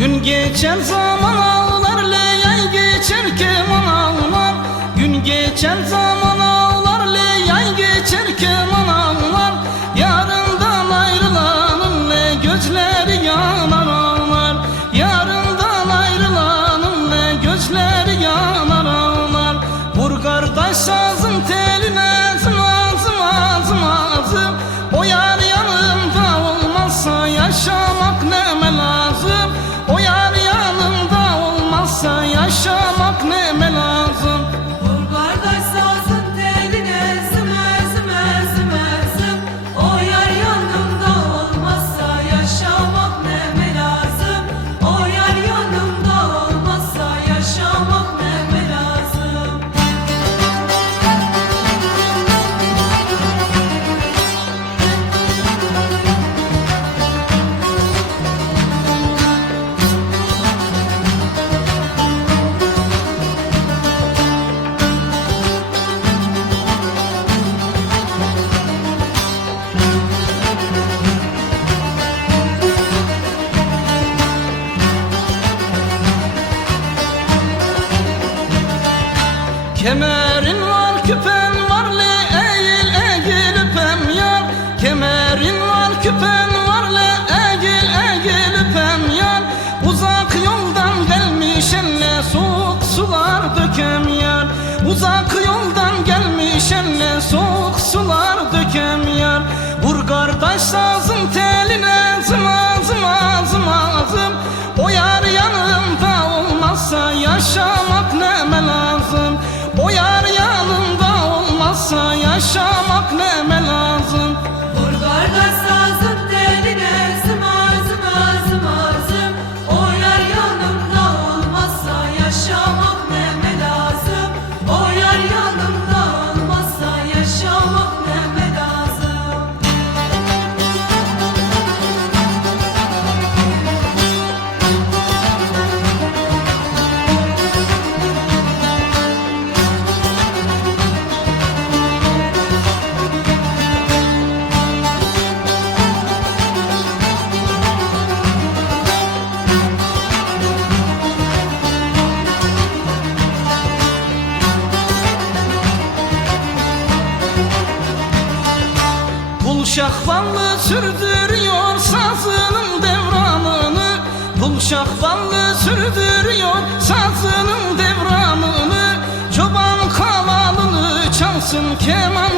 Gün geçer zaman ağlar, leyay geçer keman ağlar. Gün geçer zaman ağlar, leyay geçer keman ağlar. Yarından ayrılanın ne gözleri yanar ağlar. Yarından ayrılanın ne gözleri yanar ağlar. Vur kardeş sazın teline, zım azım azım azım. O yar yanımda olmazsa yaşamak neme lazım. O yar yanımda olmazsa yaşamak neme lazım. Vur kardeş sazın teline, zıme zıme zıme zım. O yar yanımda olmazsa yaşamak neme lazım. O yar yanımda olmazsa yaşamak neme lazım. Kemerin var, küpen var, le eğil eğil öpem yar. Kemerin var, küpen var, le eğil eğil öpem yar. Uzak yoldan gelmiş elle soğuk sular dökem yar. Uzak yoldan gelmiş elle soğuk sular dökem yar. Vur kardeş sazın teline, zıma zıma zıma zım. O yar yanımda olmazsa yaşamak neme lazım. O yar yanımda olmazsa yaşamak neme lazım. Vur kardeş sazın teline, zıma zıma zıma zım. O yar yanımda olmazsa yaşamak neme lazım. O yar yanımda olmazsa yaşamak neme lazım. Pul şahvallı sürdürüyor sazının devranını. Pul şahvallı sürdürüyor sazının devranını. Çoban kavalını çalsın keman